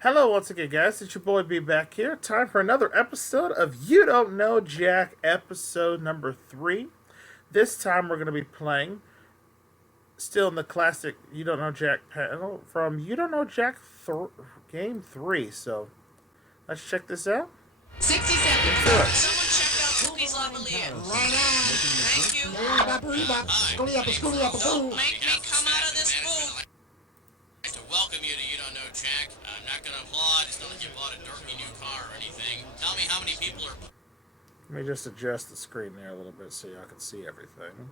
Hello, once again, guys. It's your boy B back here. Time for another episode of You Don't Know Jack, episode number 3. This time we're going to be playing, still in the classic You Don't Know Jack panel, from You Don't Know Jack Game 3. So, let's check this out. 60 seconds. Someone check out Cookie's Lavalier. Right on. Thank you. Don't make me come out of this pool. I'd like to welcome you to You Don't Know Jack. I'm not going to applaud. It's not like you bought a dorky new car or anything. Tell me how many people are... Let me just adjust the screen there a little bit so y'all can see everything.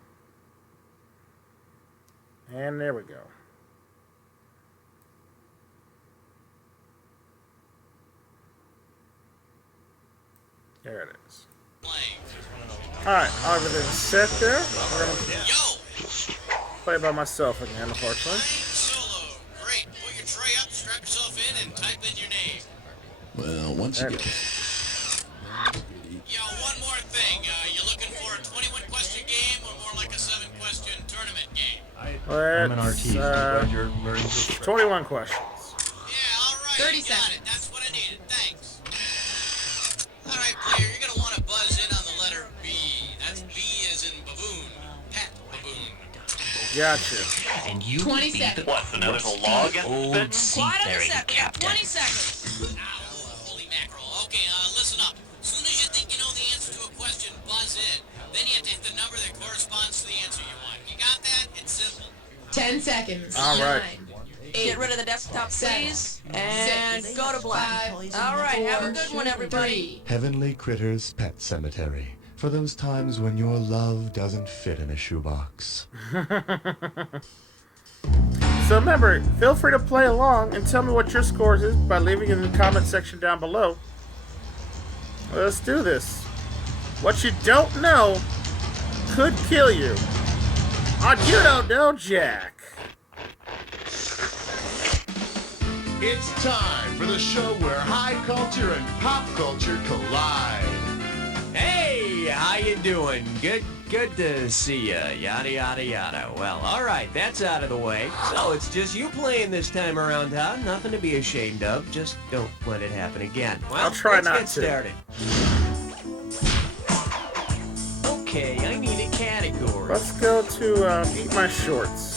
And there we go. There it is. playing. Alright, everything's set there. We're going to Yo! play by myself again, unfortunately. Solo. Great. Pull your tray up, strap yourself in, and type in your name. Well, once you There it get is. Yo, one more thing. You looking for a 21-question game or more like a 7-question tournament game? I'm an artiste. I'm glad you're learning this. 21 questions. Yeah, all right. 30 I got seconds. it. That's what I needed. Thanks. All right, player, you're gonna want to buzz in on the letter B. That's B as in baboon. Pat baboon. Gotcha. And you 20 beat seconds. What's another log? Old Quiet on the seafaring set. captain. 20 seconds. Ow, holy mackerel. Okay, listen up. As soon as you think you know the answer to a question, buzz in. Then you have to hit the number that corresponds to the answer you want. You got that? It's simple. 10 seconds. All right. 9, Get rid of the desktop, please, and go to black. 5, All right, have a good one, everybody. 3. Heavenly Critters Pet Cemetery. For those times when your love doesn't fit in a shoebox. So remember, feel free to play along and tell me what your scores is by leaving it in the comment section down below. Let's do this. What you don't know could kill you. On You Don't Know Jack. It's time for the show where high culture and pop culture collide. Hey, how you doing? Good to see ya. Yada, yada, yada. Well, all right, that's out of the way. So it's just you playing this time around, huh? Nothing to be ashamed of. Just don't let it happen again. Well, I'll try let's not get to. started. Okay, I need a category. Let's go to Eat My Shorts.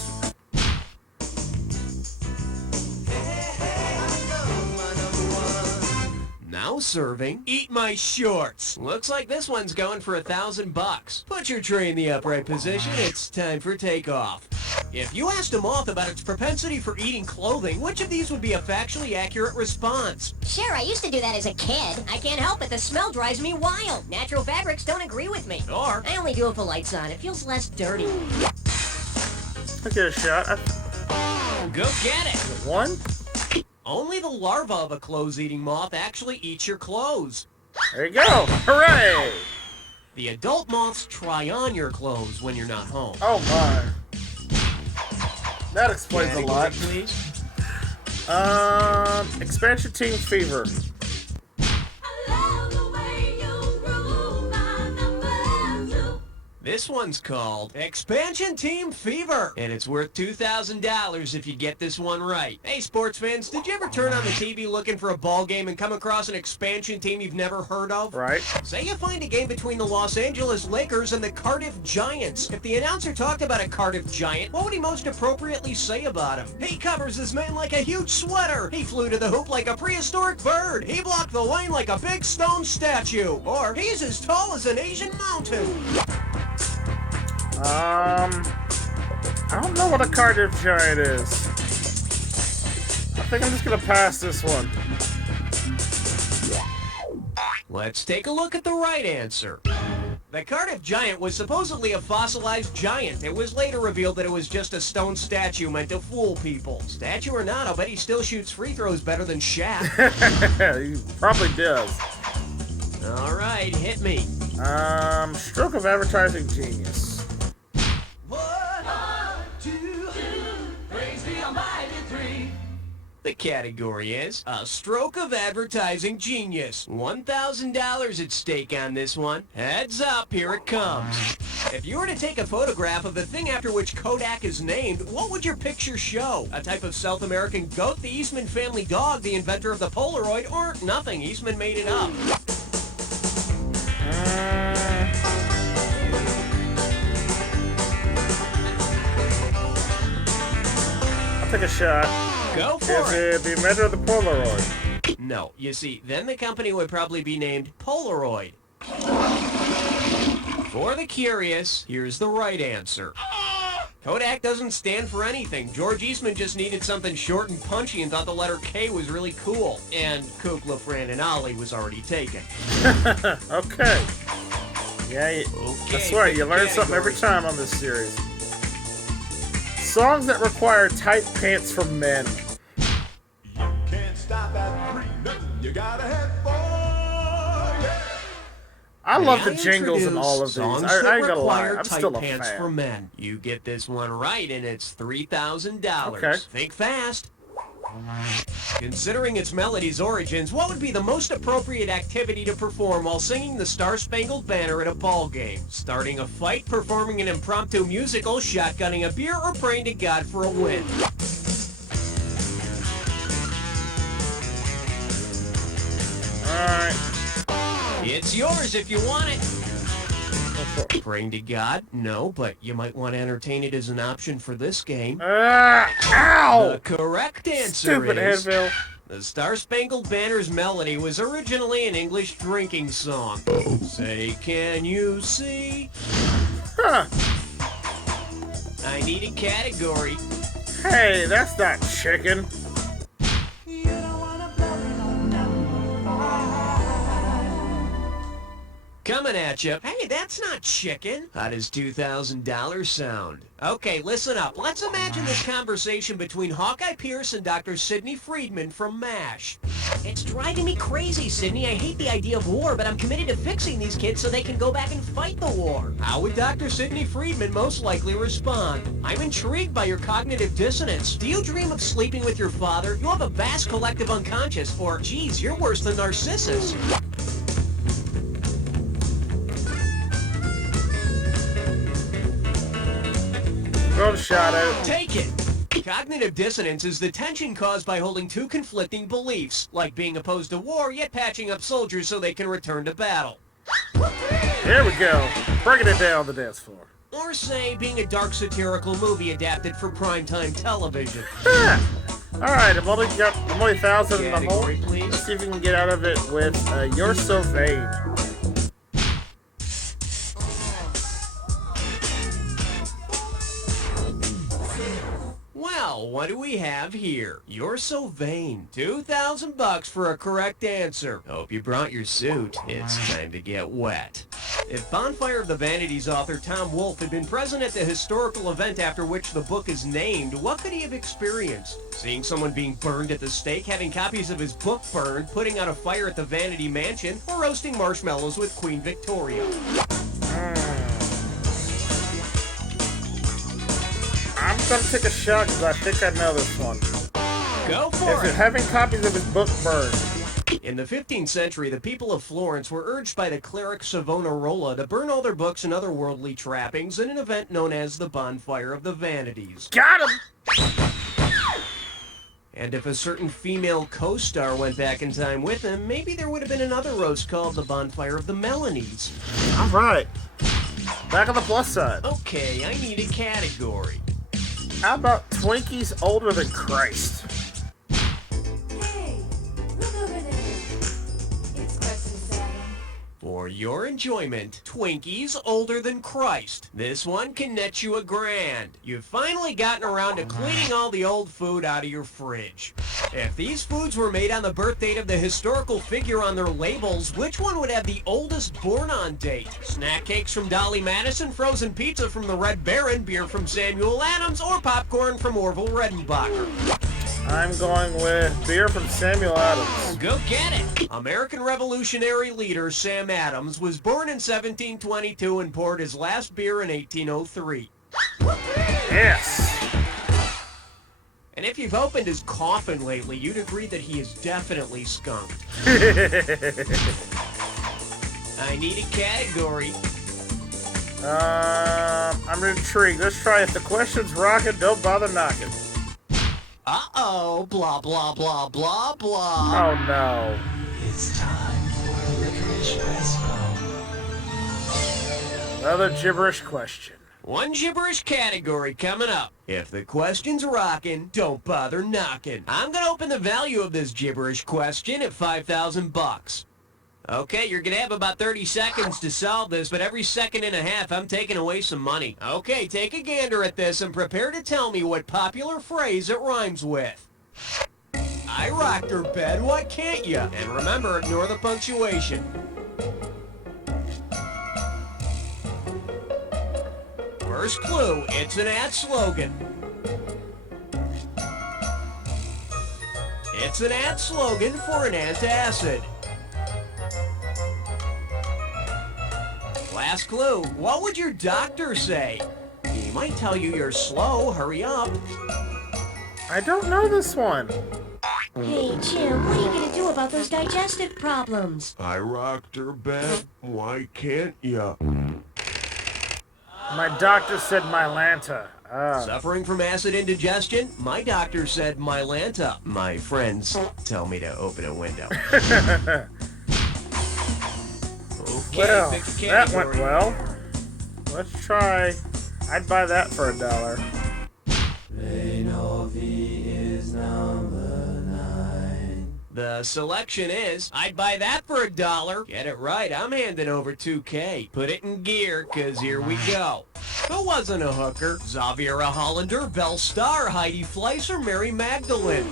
Now serving, Eat My Shorts. Looks like this one's going for $1,000. Put your tray in the upright position. It's time for takeoff. If you asked a moth about its propensity for eating clothing, which of these would be a factually accurate response? Sure, I used to do that as a kid. I can't help it. The smell drives me wild. Natural fabrics don't agree with me. Or, I only do it for lights on. It feels less dirty. I'll get a shot. go get it. One. Only the larva of a clothes-eating moth actually eats your clothes. There you go. Hooray. The adult moths try on your clothes when you're not home. Oh my. That explains a lot. Please. Expansion Team Fever. This one's called Expansion Team Fever, and it's worth $2,000 if you get this one right. Hey, sports fans, did you ever turn on the TV looking for a ball game and come across an expansion team you've never heard of? Right. Say you find a game between the Los Angeles Lakers and the Cardiff Giants. If the announcer talked about a Cardiff Giant, what would he most appropriately say about him? He covers his man like a huge sweater. He flew to the hoop like a prehistoric bird. He blocked the lane like a big stone statue. Or he's as tall as an Asian mountain. I don't know what a Cardiff Giant is. I think I'm just gonna pass this one. Let's take a look at the right answer. The Cardiff Giant was supposedly a fossilized giant. It was later revealed that it was just a stone statue meant to fool people. Statue or not, I'll bet he still shoots free throws better than Shaq. He probably does. All right, hit me. Stroke of advertising genius. The category is a stroke of advertising genius. $1,000 at stake on this one. Heads up, here it comes. If you were to take a photograph of the thing after which Kodak is named, what would your picture show? A type of South American goat, the Eastman family dog, the inventor of the Polaroid, or nothing? Eastman made it up. I'll take a shot. Go for Is it the inventor of the Polaroid? No. You see, then the company would probably be named Polaroid. For the curious, here's the right answer. Kodak doesn't stand for anything. George Eastman just needed something short and punchy and thought the letter K was really cool. And Kukla, Fran, and Ollie was already taken. Okay. Yeah, I swear, you learn something every time on this series. Songs that require tight pants for men. You can't stop at 3, nothing you gotta head for, yeah. I love the jingles in all of these. Songs I that ain't gonna lie, require I'm tight still a pants fan. for men. You get this one right, and it's $3,000. Okay. Think fast. Considering its melody's origins, what would be the most appropriate activity to perform while singing the Star-Spangled Banner at a ball game? Starting a fight, performing an impromptu musical, shotgunning a beer, or praying to God for a win? Alright. It's yours if you want it. Praying to God? No, but you might want to entertain it as an option for this game. Ow! The correct answer Stupid is... Headville. The Star-Spangled Banner's melody was originally an English drinking song. Say, can you see? Huh. I need a category. Hey, that's not chicken. Coming at you. Hey, that's not chicken. How does $2,000 sound? Okay, listen up. Let's imagine this conversation between Hawkeye Pierce and Dr. Sidney Friedman from MASH. It's driving me crazy, Sydney. I hate the idea of war, but I'm committed to fixing these kids so they can go back and fight the war. How would Dr. Sidney Friedman most likely respond? I'm intrigued by your cognitive dissonance. Do you dream of sleeping with your father? You have a vast collective unconscious. Or, geez, you're worse than Narcissus. Throw a shot at it. Take it! Cognitive dissonance is the tension caused by holding two conflicting beliefs, like being opposed to war yet patching up soldiers so they can return to battle. Here we go. Breaking it down on the dance floor. Or say, being a dark satirical movie adapted for primetime television. Alright, I'm only 1,000 in the hole. Category, please. Let's see if we can get out of it with You're So Vain. Well, what do we have here? You're so vain. $2,000 for a correct answer. Hope you brought your suit. It's time to get wet. If Bonfire of the Vanities author Tom Wolfe had been present at the historical event after which the book is named, what could he have experienced? Seeing someone being burned at the stake, having copies of his book burned, putting out a fire at the Vanity Mansion, or roasting marshmallows with Queen Victoria? I'm gonna take a shot because I think I know this one. Go for Is it! it having copies of his book burned? In the 15th century, the people of Florence were urged by the cleric Savonarola to burn all their books and other worldly trappings in an event known as the Bonfire of the Vanities. Got him! And if a certain female co-star went back in time with him, maybe there would have been another roast called the Bonfire of the Melanies. Alright. Back on the plus side. Okay, I need a category. How about Twinkies older than Christ? Hey, look over there. It's question 7. For your enjoyment, Twinkies older than Christ. This one can net you $1,000. You've finally gotten around to cleaning all the old food out of your fridge. If these foods were made on the birth date of the historical figure on their labels, which one would have the oldest born-on date? Snack cakes from Dolly Madison, frozen pizza from the Red Baron, beer from Samuel Adams, or popcorn from Orville Redenbacher? I'm going with beer from Samuel Adams. Go get it! American Revolutionary leader Sam Adams was born in 1722 and poured his last beer in 1803. Yes! And if you've opened his coffin lately, you'd agree that he is definitely skunked. I need a category. I'm intrigued. Let's try it. The question's rocking. Don't bother knocking. Uh-oh, blah, blah, blah, blah, blah. Oh, no. It's time for a licorice espresso. Another gibberish question. One gibberish category coming up. If the question's rockin', don't bother knocking. I'm gonna open the value of this gibberish question at $5,000. Okay, you're gonna have about 30 seconds to solve this, but every second and a half, I'm taking away some money. Okay, take a gander at this and prepare to tell me what popular phrase it rhymes with. I rocked her bed, why can't ya? And remember, ignore the punctuation. First clue, it's an ad slogan. It's an ad slogan for an antacid. Last clue, what would your doctor say? He might tell you you're slow, hurry up. I don't know this one. Hey, Jim, what are you gonna do about those digestive problems? I rocked her bed. Why can't ya? My doctor said Mylanta. Suffering from acid indigestion? My doctor said Mylanta. My friends tell me to open a window. Okay, Well, pick a that went category. well. Let's try. I'd buy that for $1. The selection is, I'd buy that for $1. Get it right, I'm handing over $2K. Put it in gear, cause here we go. Who wasn't a hooker? Xaviera Hollander, Belle Starr, Heidi Fleiss, Mary Magdalene?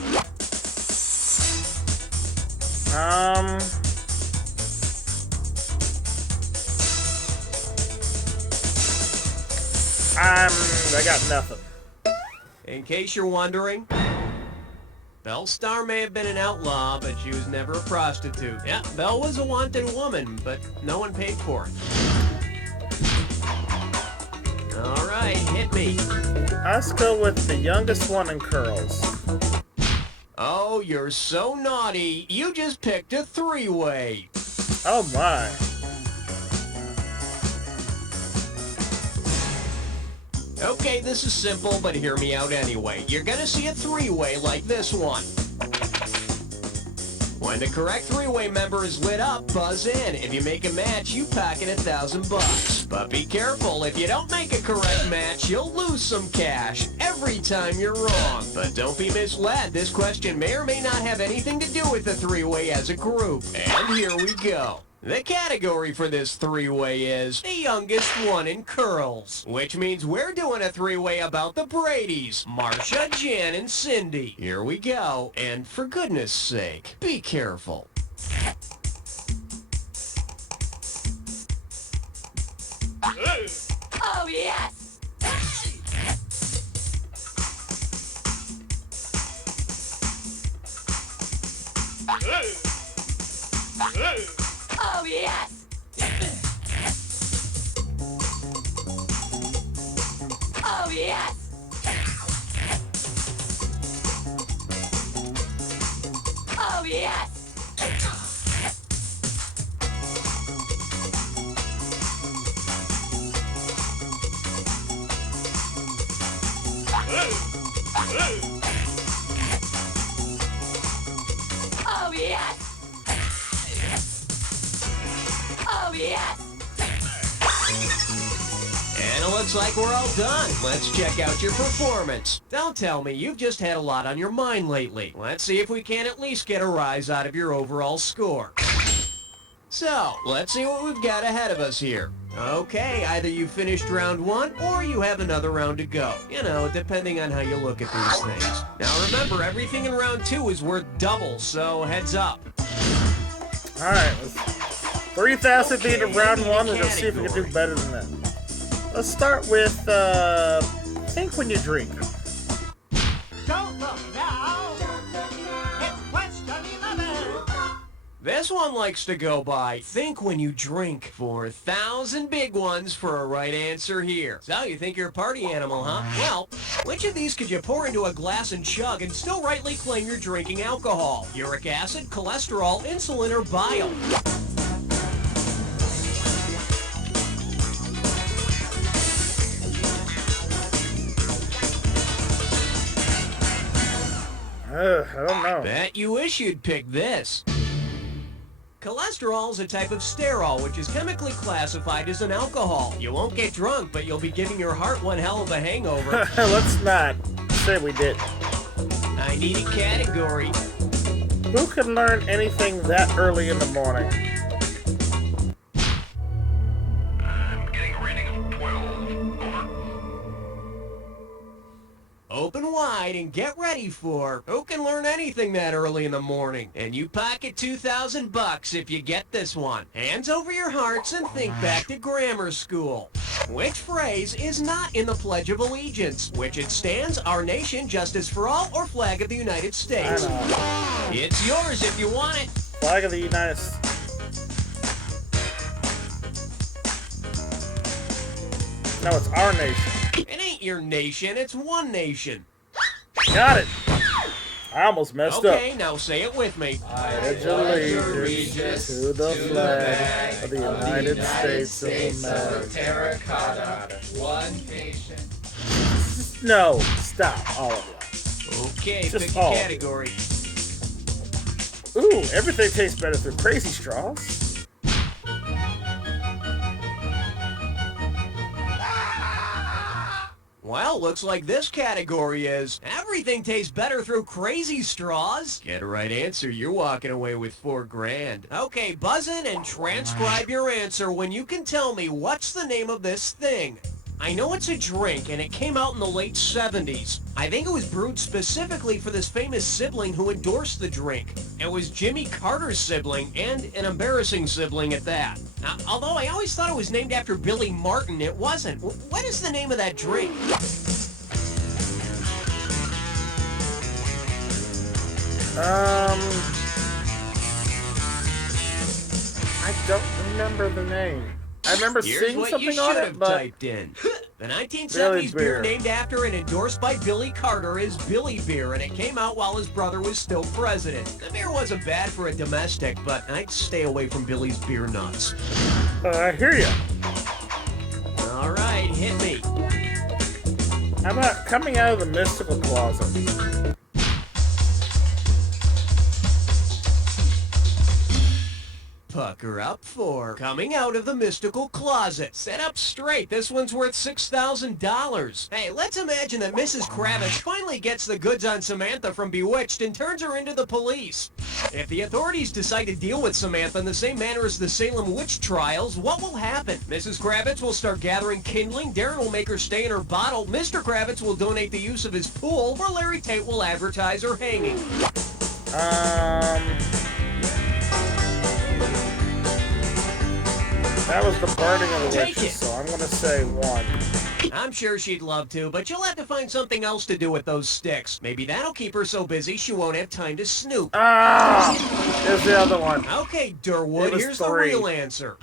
I got nothing. In case you're wondering, Belle Starr may have been an outlaw, but she was never a prostitute. Yeah, Belle was a wanted woman, but no one paid for it. All right, hit me. Let's go with the youngest one in curls. Oh, you're so naughty. You just picked a three-way. Oh my. Okay, this is simple, but hear me out anyway. You're gonna see a three-way like this one. When the correct three-way member is lit up, buzz in. If you make a match, you pocket $1,000. But be careful, if you don't make a correct match, you'll lose some cash every time you're wrong. But don't be misled, this question may or may not have anything to do with the three-way as a group. And here we go. The category for this three-way is the youngest one in curls, which means we're doing a three-way about the Bradys, Marcia, Jan, and Cindy. Here we go, and for goodness sake, be careful. Oh, yes! Oh, yes! Oh, yes! Oh, yes! Oh, yes! Oh, yes! And it looks like we're all done. Let's check out your performance. Don't tell me you've just had a lot on your mind lately. Let's see if we can at least get a rise out of your overall score. So, let's see what we've got ahead of us here. Okay, either you finished round one or you have another round to go. You know, depending on how you look at these things. Now remember, everything in round two is worth double, so heads up. Alright, 3,000 feet in round Okay, one. We're going to see if we can do better than that. Let's start with, think when you drink. Don't look now! It's question 11! This one likes to go by, think when you drink. 4,000 big ones for a right answer here. So, you think you're a party animal, huh? Well, which of these could you pour into a glass and chug and still rightly claim you're drinking alcohol? Uric acid, cholesterol, insulin, or bile? I don't know. Bet you wish you'd pick this. Cholesterol is a type of sterol, which is chemically classified as an alcohol. You won't get drunk, but you'll be giving your heart one hell of a hangover. Let's not say we did. I need a category. Who can learn anything that early in the morning? I'm getting a rating of 12. Over. Open wide and get ready for Who Can Learn Anything That Early in the Morning. And you pocket $2,000 if you get this one. Hands over your hearts and think back to grammar school. Which phrase is not in the Pledge of Allegiance? Which it stands, our nation, justice for all, or flag of the United States? It's yours if you want it. Flag of the United States. No, it's our nation. It ain't your nation, it's one nation. Got it. I almost messed up. Okay, now say it with me. Pledge allegiance to the flag of the United States of America. Terracotta, one nation. No, stop, all of y'all. Okay, Just pick a all. category. Ooh, everything tastes better through crazy straws. Well, looks like this category is everything tastes better through crazy straws. Get a right answer, you're walking away with $4,000. Okay, buzz in and transcribe your answer when you can tell me what's the name of this thing. I know it's a drink, and it came out in the late 70s. I think it was brewed specifically for this famous sibling who endorsed the drink. It was Jimmy Carter's sibling, and an embarrassing sibling at that. Now, although I always thought it was named after Billy Martin, it wasn't. What is the name of that drink? I don't remember the name. I remember Here's seeing what something you on should it, have but typed in. The 1970s Billy beer beer. named after and endorsed by Billy Carter is Billy Beer, and it came out while his brother was still president. The beer wasn't bad for a domestic, but I'd stay away from Billy's beer nuts. I hear you. All right, hit me. How about coming out of the mystical closet? Pucker up for coming out of the mystical closet. Sit up straight. This one's worth $6,000. Hey, let's imagine that Mrs. Kravitz finally gets the goods on Samantha from Bewitched and turns her into the police. If the authorities decide to deal with Samantha in the same manner as the Salem witch trials, what will happen? Mrs. Kravitz will start gathering kindling, Darren will make her stay in her bottle, Mr. Kravitz will donate the use of his pool, or Larry Tate will advertise her hanging. That was the burning of the Take witches, it. so I'm gonna say 1. I'm sure she'd love to, but you'll have to find something else to do with those sticks. Maybe that'll keep her so busy she won't have time to snoop. Here's the other one. Okay, It Durwood, was here's 3. the real answer.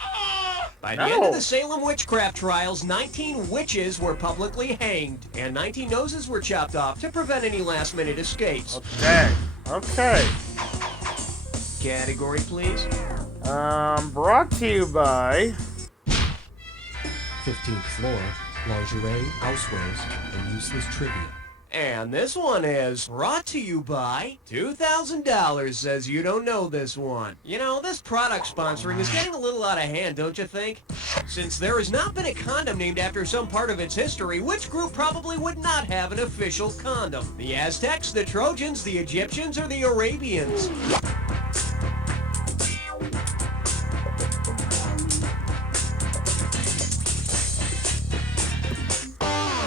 By the end No. of the Salem witchcraft trials, 19 witches were publicly hanged, and 19 noses were chopped off to prevent any last-minute escapes. Dang. Okay. Category, please. Brought to you by 15th floor, lingerie, housewares, and useless trivia. And this one is brought to you by $2,000 says you don't know this one. You know, this product sponsoring is getting a little out of hand, don't you think? Since there has not been a condom named after some part of its history, which group probably would not have an official condom? The Aztecs, the Trojans, the Egyptians, or the Arabians?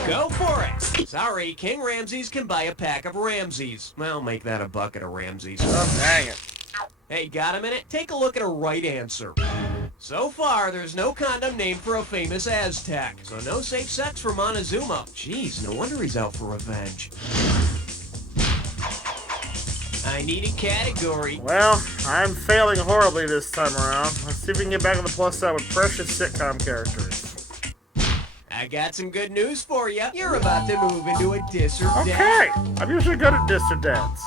Go for it! Sorry, King Ramses can buy a pack of Ramses. Well, make that a bucket of Ramses. Oh, dang it. Hey, got a minute? Take a look at a right answer. So far, there's no condom named for a famous Aztec, so no safe sex for Montezuma. Jeez, no wonder he's out for revenge. I need a category. Well, I'm failing horribly this time around. Let's see if we can get back on the plus side with precious sitcom characters. I got some good news for you. You're about to move into a dis or Okay. dat. I'm usually good at dis or dads.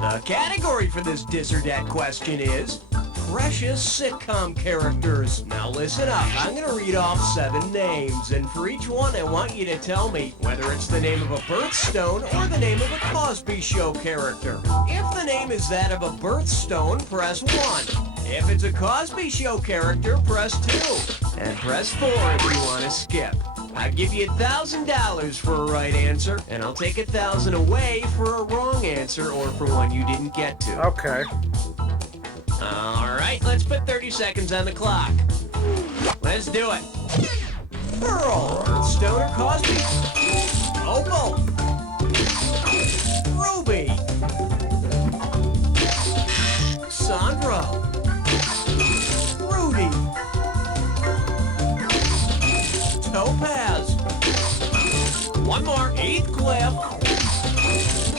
The category for this dis or dat question is precious sitcom characters. Now listen up. I'm going to read off 7 names, and for each one I want you to tell me whether it's the name of a birthstone or the name of a Cosby Show character. If the name is that of a birthstone, press 1. If it's a Cosby Show character, press 2. And press 4 if you want to skip. I'll give you $1,000 for a right answer, and I'll take $1,000 away for a wrong answer or for one you didn't get to. Okay. All right, let's put 30 seconds on the clock. Let's do it. Pearl, birthstone or Cosby? Opal, Ruby, Sandra, Rudy, Topaz. One more, Heathcliff.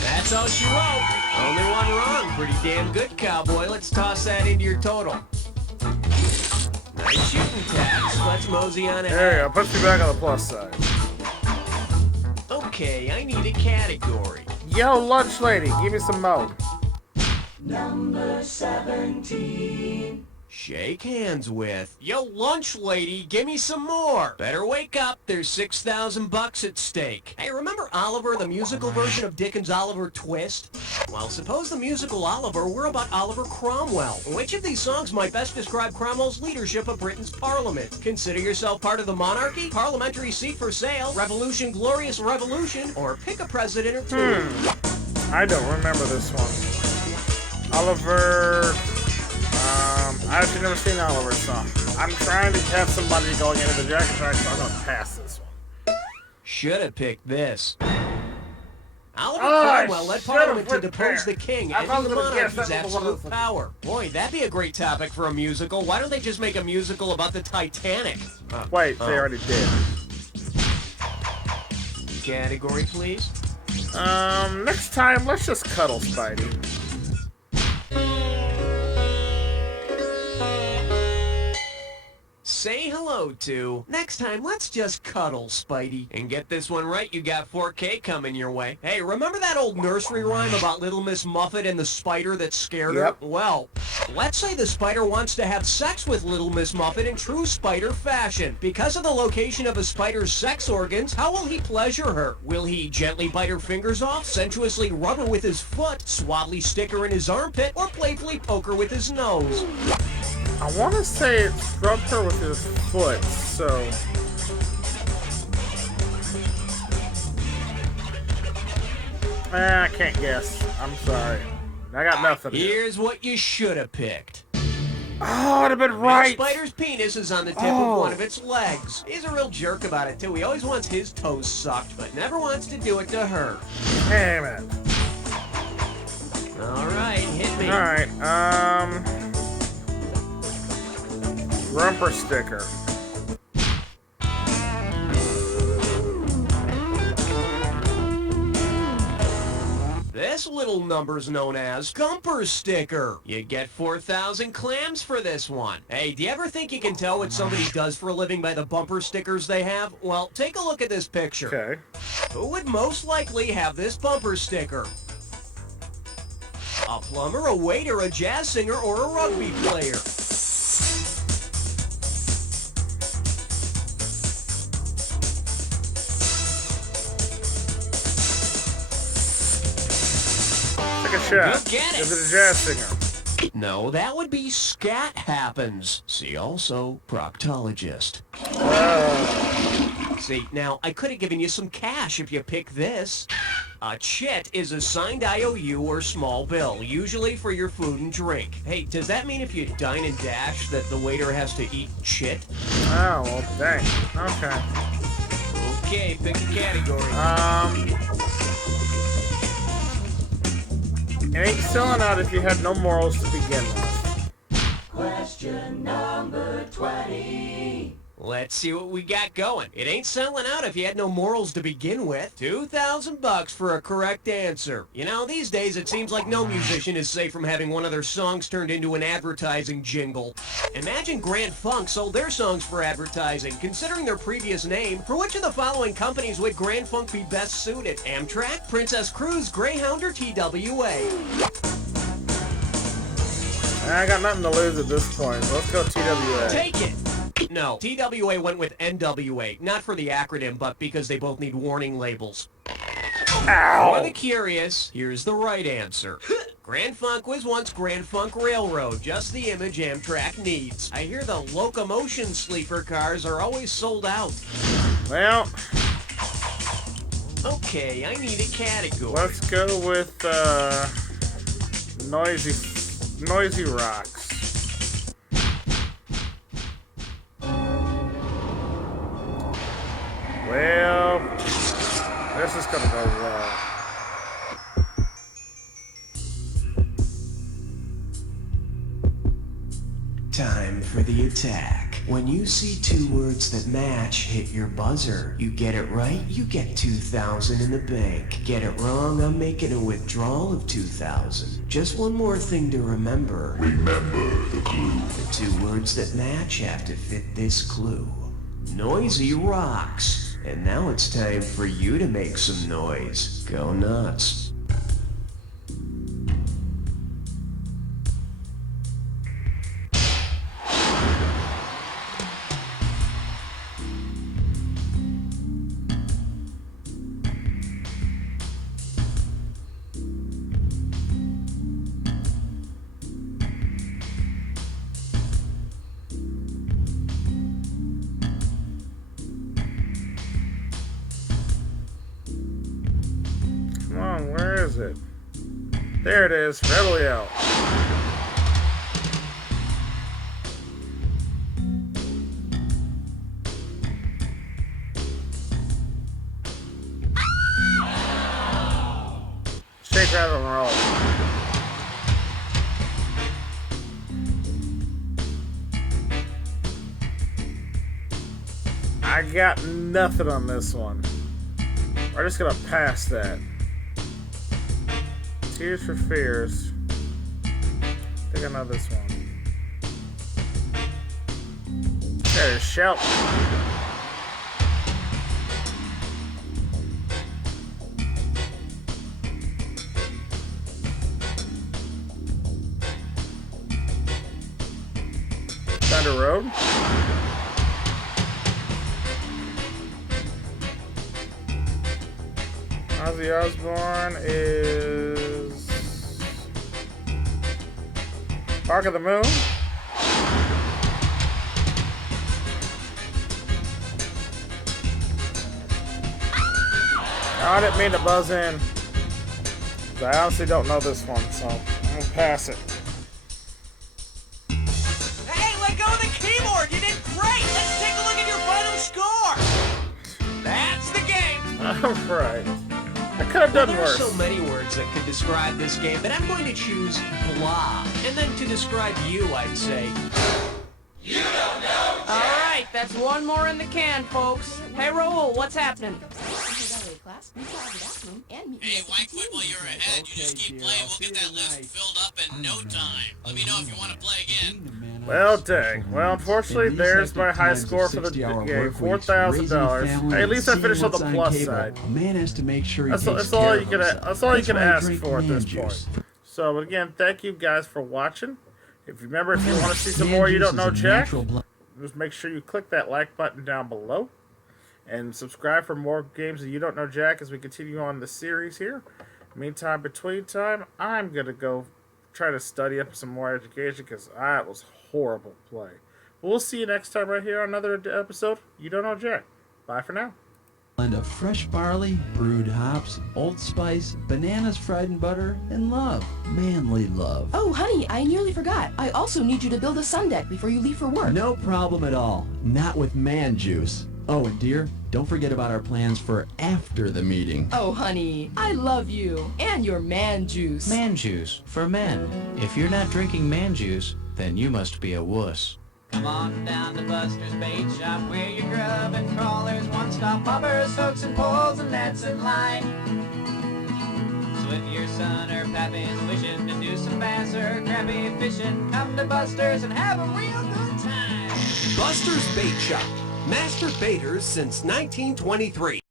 That's all she wrote. Only one wrong. Pretty damn good, cowboy. Let's toss that into your total. Nice shooting, Tax. Let's mosey on ahead. There you go. Puts me back on the plus side. Okay, I need a category. Yo, lunch lady, give me some mo. Number 17. Shake hands with. Yo, lunch lady, give me some more. Better wake up. There's $6,000 at stake. Hey, remember Oliver, the musical version of Dickens' Oliver Twist? Well, suppose the musical Oliver were about Oliver Cromwell. Which of these songs might best describe Cromwell's leadership of Britain's parliament? Consider yourself part of the monarchy, parliamentary seat for sale, revolution, glorious revolution, or pick a president or two. I don't remember this one. Oliver... I've actually never seen Oliver's song. I'm trying to have somebody going into the jacket track, so I'm going to pass this one. Should have picked this. Oliver Cromwell led Parliament to depose the king, ending the monarchy's absolute power. Boy, that'd be a great topic for a musical. Why don't they just make a musical about the Titanic? Wait, they already did. Category, please. Next time, let's just cuddle Spidey. Say hello to. Next time, let's just cuddle, Spidey. And get this one right, you got 4K coming your way. Hey, remember that old nursery rhyme about Little Miss Muffet and the spider that scared her? Well, let's say the spider wants to have sex with Little Miss Muffet in true spider fashion. Because of the location of a spider's sex organs, how will he pleasure her? Will he gently bite her fingers off, sensuously rub her with his foot, suavely stick her in his armpit, or playfully poke her with his nose? I want to say it scrubbed her with his foot, so... I can't guess. I'm sorry. I got nothing. Here's what you should have picked. Oh, it'd have been right. The spider's penis is on the tip of one of its legs. He's a real jerk about it, too. He always wants his toes sucked, but never wants to do it to her. Damn it. All right, hit me. All right, Rumper sticker. This little number's known as Gumper Sticker. You get 4,000 clams for this one. Hey, do you ever think you can tell what somebody does for a living by the bumper stickers they have? Well, take a look at this picture. Okay. Who would most likely have this bumper sticker? A plumber, a waiter, a jazz singer, or a rugby player? Take a shot. You get it. Is it a jazz singer? No, that would be Scat Happens. See also proctologist. See, now, I could have given you some cash if you picked this. A chit is a signed IOU or small bill, usually for your food and drink. Hey, does that mean if you dine and dash that the waiter has to eat chit? Oh, well, dang. Okay. Okay, pick a category. It ain't selling out if you had no morals to begin with. Question number 20. Let's see what we got going. It ain't selling out if you had no morals to begin with. $2,000 for a correct answer. You know, these days it seems like no musician is safe from having one of their songs turned into an advertising jingle. Imagine Grand Funk sold their songs for advertising. Considering their previous name, for which of the following companies would Grand Funk be best suited? Amtrak, Princess Cruise, Greyhound, or TWA? I got nothing to lose at this point. So let's go TWA. Take it! No, TWA went with NWA, not for the acronym, but because they both need warning labels. Ow! For the curious, here's the right answer. Grand Funk was once Grand Funk Railroad, just the image Amtrak needs. I hear the locomotion sleeper cars are always sold out. Well, okay, I need a category. let's go with Noisy Rocks. Well, this is gonna go well. Time for the attack. When you see two words that match, hit your buzzer. You get it right, you get 2,000 in the bank. Get it wrong, I'm making a withdrawal of 2,000. Just one more thing to remember. Remember the clue. The two words that match have to fit this clue. Noisy Rocks. And now it's time for you to make some noise. Go nuts. Come on, where is it? There it is, Rebel Yell. Shake, rattle, and roll. I got nothing on this one. We're just gonna pass that. Tears for Fears. I think I know this one. There's Shout. Thunder Road. Ozzy Osbourne is Bark of the Moon. Oh, I didn't mean to buzz in. I honestly don't know this one, so I'm gonna pass it. Hey, let go of the keyboard! You did great! Let's take a look at your final score! That's the game! Alright. I could have done There worse. are so many words that could describe this game, but I'm going to choose blah. And then to describe you, I'd say... You don't know Jack. Alright, that's one more in the can, folks. Hey, Raul, what's happening? Hey, why quit while you're ahead? You just keep playing, we'll get that list filled up in no time. Let me know if you want to play again. Well, dang. Well, unfortunately, there's my high score for the game. $4,000. Hey, at least I finished on the plus side. A man has to make sure he That's takes all care you of can. himself. That's all you can why I ask drink for at man this juice. point. So again, thank you guys for watching. If you remember, if you want to see some Man more, you juice don't know is a Jack. natural blood. Just make sure you click that like button down below, and subscribe for more games that you don't know Jack as we continue on the series here. Meantime, between time, I'm gonna go try to study up some more education because that was horrible play. But we'll see you next time right here on another episode. You don't know Jack. Bye for now. Blend of fresh barley, brewed hops, Old Spice, bananas fried in butter, and love. Manly love. Oh, honey, I nearly forgot. I also need you to build a sun deck before you leave for work. No problem at all. Not with man juice. Oh, and dear, don't forget about our plans for after the meeting. Oh, honey, I love you. And your man juice. Man juice for men. If you're not drinking man juice, then you must be a wuss. Come on down to Buster's Bait Shop where your grub and crawlers, one-stop poppers, hooks and poles and nets and line. So if your son or pappy's wishing to do some bass or crappie fishing, come to Buster's and have a real good time. Buster's Bait Shop. Master baiters since 1923.